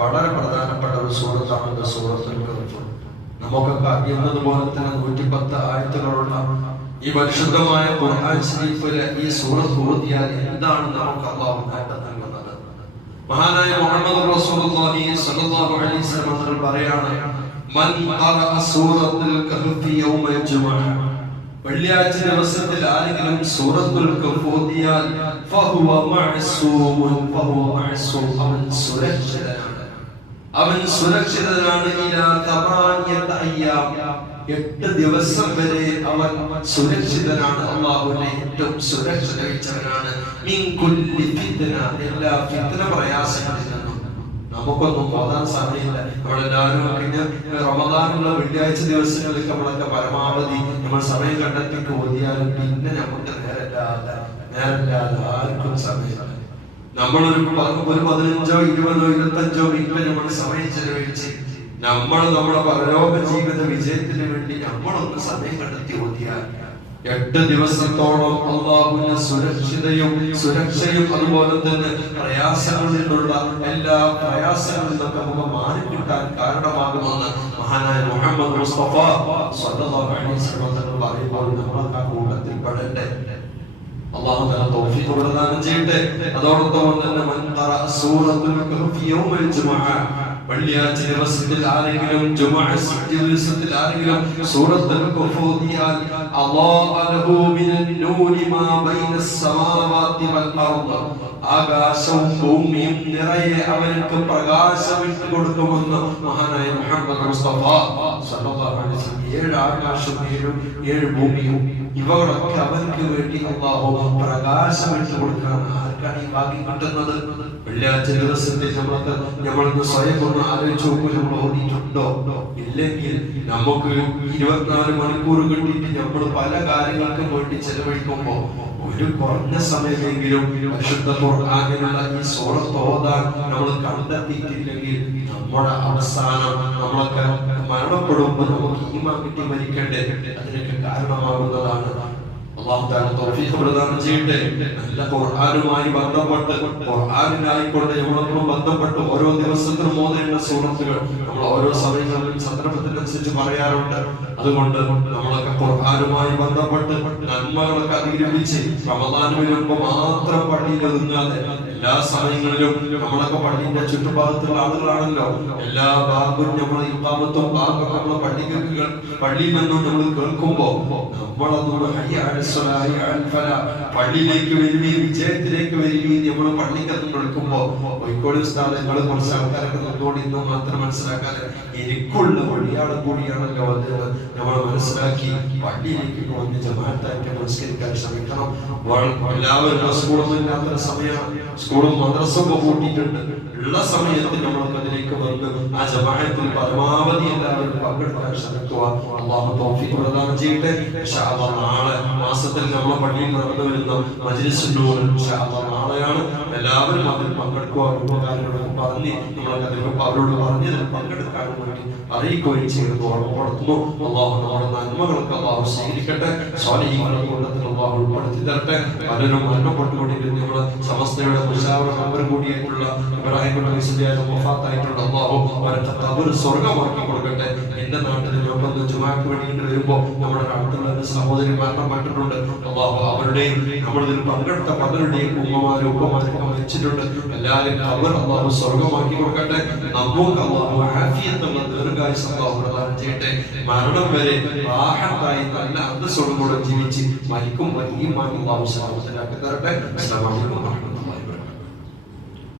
വളരെ പ്രധാനപ്പെട്ട ഒരു സൂറത്താണ് സൂറത്തുൽ കഹ്ഫ്. നമുക്കൊക്കെ അറിയുന്നതുപോലെ തന്നെ 110 ആയത്തുകളുള്ള ഈ പരിശുദ്ധമായ ഖുർആൻ ശരീഫിലെ ഈ സൂറത്ത് ഓതിയാൽ എന്താണ് നമുക്ക് അല്ലാഹു നേട്ടം നൽകുന്നത്? മഹാനായ മുഹമ്മദ് റസൂലുള്ളാഹി സ്വല്ലല്ലാഹു അലൈഹി വസല്ലം പറയാണ്, മൻ ഖറഅ സൂറത്തുൽ കഹ്ഫ് യൗമൽ ജുമുഅ, വെള്ളിയാഴ്ച ദിവസത്തിൽ ആരെങ്കിലും സൂറത്തുൽ കഹ്ഫ് ഓതിയാൽ ഫഹുവ മഅ്സൂമുൻ, ഫഹുവ മഅ്സൂം, അവൻ സുരക്ഷിതനാണ്. അവൻ സുരക്ഷിതനാണ് ഇലാ തമാനിയത അയ്യാം, 8 ദിവസം വരെ അവൻ സുരക്ഷിതനാണ്. അല്ലാഹുവിനെ ഏറ്റവും സുരക്ഷ ലഭിച്ചവനാണ്. മിൻ കുല്ലി ഫിത്ന, എല്ലാ ഫിത്ന പ്രയാസങ്ങളിൽ നിന്നും. നമുക്കൊന്നും ഓതാൻ സമയമില്ല. നമ്മളെല്ലാവരും കഴിഞ്ഞ റമദാനുള്ള വെള്ളിയാഴ്ച ദിവസങ്ങളിൽ നമ്മളൊക്കെ പരമാവധി നമ്മൾ സമയം കണ്ടെത്തിയിട്ട് ഓതിയാലും പിന്നെ നമുക്ക് നേരല്ലാതെ ആർക്കും സമയമില്ല. നമ്മളൊരു 15, 20, 25 മിനിറ്റ് നമ്മൾ സമയം ചെലവഴിച്ച് നമ്മുടെ പരലോക ജീവിത വിജയത്തിന് വേണ്ടി നമ്മളൊന്ന് സമയം കണ്ടെത്തി ഓതിയാൽ 8 ദിവസത്തോളം അല്ലാഹുവിന്റെ സുരക്ഷയും അതുപോലെ തന്നെ പ്രയാസങ്ങളിൽ നിന്നുള്ള എല്ലാ പ്രയാസങ്ങളിൽ നിന്നൊക്കെ നമുക്ക് മാറിക്കിട്ടാൻ കാരണമാകുമെന്ന് മഹാനായ മുഹമ്മദ് മുസ്തഫ സ്വല്ലല്ലാഹു അലൈഹി വസല്ലം പറയുമ്പോൾ നമ്മളൊക്കെ ആ കൂട്ടത്തിൽ പെടണ്ടേ? അല്ലാഹു തആല തൗഫീഖ് പ്രദാനം ചെയ്യട്ടെ. അതോടൊപ്പം തന്നെ മൻ ഖറഅ സൂറത്തുൽ കഹ്ഫ് യൗമൽ ജുമുഅ, വെള്ളിയാഴ്ച ദിവസത്തിൽ ആരെങ്കിലും ദിവസത്തിൽ ആരെങ്കിലും സൂറത്തുൽ കഹ്ഫ് ഓതിയാൽ അല്ലാഹു ലഹു മിനൻ നൂരി മാ ബൈനസ് സമാവാതി വൽ അർദ്, ആകാശവും ഭൂമിയും നിറയെ അവർക്ക് പ്രകാശം ഇട്ട് കൊടുക്കുമെന്ന് മഹാനായ മുഹമ്മദ് മുസ്തഫ സ്വല്ലല്ലാഹു അലൈഹി വസല്ലം. 7 ആകാശവും 7 ഭൂമിയും ഇവകളൊക്കെ അവർക്ക് വേണ്ടി അല്ലാഹു പ്രകാശം ഇട്ട് കൊടുക്കാൻ ആർക്കാണ് ഈ ഭാഗ്യം കിട്ടുന്നത്? വെള്ളിയാഴ്ച ദിവസത്തിൽ നമ്മളൊന്ന് സ്വയം ഒന്ന് ആലോചിച്ച് നോക്കുമ്പോൾ നമ്മൾ ഓതിയിട്ടുണ്ടോ? ഇല്ലെങ്കിൽ നമുക്ക് 24 മണിക്കൂർ കിട്ടിയിട്ട് നമ്മൾ പല കാര്യങ്ങൾക്കും വേണ്ടി ചെലവഴിക്കുമ്പോ ഒരു കുറഞ്ഞ സമയമെങ്കിലും പരിശുദ്ധ ഖുർആനിലുള്ള ഈ സൂറത്ത് ഓതാൻ നമ്മൾ കണ്ടെത്തിയിട്ടില്ലെങ്കിൽ നമ്മുടെ അവസാനം നമ്മളൊക്കെ മരണപ്പെടുമ്പോൾ നമുക്ക് ഈമാൻ കിട്ടി മരിക്കണ്ടേ? അതിനൊക്കെ കാരണമാകുന്നതാണ്. അല്ലാഹു തആല തൗഫീഖ് പ്രദാനം ചെയ്യട്ടെ. നല്ല ഖുർആനുമായി ബന്ധപ്പെട്ട് ഖുർആനിനായിക്കൊണ്ട് നമ്മളൊന്നും ബന്ധപ്പെട്ട് ഓരോ ദിവസത്തിനും ഓതേണ്ട സൂറത്തുകൾ നമ്മൾ ഓരോ സമയങ്ങളിലും സന്ദർഭത്തിനനുസരിച്ച് പറയാറുണ്ട്. അതുകൊണ്ട് നമ്മളൊക്കെ ഖുർആനുമായി ബന്ധപ്പെട്ട് നന്മകളൊക്കെ അധികരിപ്പിച്ച് റമദാൻ വരുമ്പോ മാത്രം പള്ളിയിൽ ഒതുങ്ങാതെ എല്ലാ സമയങ്ങളിലും നമ്മളൊക്കെ പള്ളിയുടെ ചുറ്റുഭാഗത്തുള്ള ആളുകളാണല്ലോ. എല്ലാ ഭാഗവും നമ്മൾ ഇഖാമത്തും ഭാഗമൊക്കെ നമ്മൾ പള്ളിയിൽ നിന്നും നമ്മൾ കേൾക്കുമ്പോ നമ്മളതൊന്ന് പള്ളിയിലേക്ക് വരികയും വിജയത്തിലേക്ക് വരികയും നമ്മൾ പള്ളിക്കത്ത് കേൾക്കുമ്പോ കോഴിക്കോട് സ്ഥാനങ്ങൾ കുറച്ച് ആൾക്കാരൊക്കെ നമ്മളോട് ഇന്നും മാത്രം മനസ്സിലാക്കാതെ എനിക്കുള്ള വഴിയാളും കൂടിയാണല്ലോ അത് നമ്മൾ മനസ്സിലാക്കി പള്ളിയിലേക്ക് വന്ന് ജമാഅത്തായിട്ട് നമസ്കരിക്കാൻ ശ്രമിക്കണം. എല്ലാവരും സ്കൂളൊന്നും ഇല്ലാത്ത സമയമാണ്, സ്കൂളും മദ്രസൊക്കെ കൂട്ടിയിട്ടുണ്ട്. ഉള്ള സമയത്ത് നമ്മൾക്ക് അതിലേക്ക് വന്ന് ആ ജമാഅത്തിൽ പരമാവധി എല്ലാവരും പങ്കെടുക്കാൻ ശ്രമിക്കുക. അല്ലാഹു തൗഫീഖ് പ്രദാനം ചെയ്യട്ടെ. ഇൻഷാ അല്ലാഹ് നാളെ മാസത്തിൽ നമ്മളെ പള്ളിയിൽ നടന്നു വരുന്ന മജ്‌ലിസുൻ നൂർ ഇൻഷാ അല്ലാഹ് നാളെയാണ്. എല്ലാവരും അതിൽ പങ്കെടുക്കുക. കുടുംബക്കാരോട് പറഞ്ഞ് അവരോട് പറഞ്ഞതിൽ പങ്കെടുക്കാൻ വേണ്ടി അറിയിക്കുകയും ചെയ്ത് ഓർമ്മപ്പെടുത്തുന്നു. അല്ലാഹു നമ്മുടെ നന്മകളൊക്കെ അല്ലാഹു സ്വീകരിക്കട്ടെ. സ്വാലിഹീങ്ങളുടെ കൂട്ടത്തിൽ അല്ലാഹു ഉൾപ്പെടുത്തി തരട്ടെ. പലരും മരണപ്പെട്ടുകൊണ്ടിരിക്കുന്ന നമ്മുടെ സമസ്തയുടെ മുശാവറ മെമ്പർ കൂടിയായിട്ടുള്ള ഇബ്രാഹിം വഫാത്തായിട്ടുള്ള അല്ലാഹു അവരുടെ ഖബർ സ്വർഗ്ഗമാക്കി കൊടുക്കട്ടെ. എന്റെ നാട്ടിൽ ഞങ്ങളൊന്ന് ജുമാക്ക് വേണ്ടിയിട്ട് വരുമ്പോ നമ്മുടെ നാട്ടിലുള്ള സഹോദരി മരണപ്പെട്ടിട്ടുണ്ട്. അല്ലാഹു അവരുടെയും നമ്മളിതിൽ പങ്കെടുത്ത പലരുടെയും ഉമ്മമാരും ഉപ്പമാരൊക്കെ മരിച്ചിട്ടുണ്ട്. എല്ലാവരും ഖബർ അല്ലാഹു സ്വർഗ്ഗമാക്കി കൊടുക്കട്ടെ. നമുക്ക് അല്ലാഹു ആഫിയത്തുള്ള ദീർഘായുസ്സ് അല്ലാഹു പ്രദാനം ചെയ്യട്ടെ. മരണം വരെ റാഹത്തായി നല്ല അന്തസ്സോടുകൂടെ ജീവിച്ച് മരിക്കുമ്പോൾ ഈമാൻ അല്ലാഹു സലാമത്തിലാക്കി തരട്ടെ. അസ്സലാമു അലൈക്കും വറഹ്മത്തുള്ളാഹി.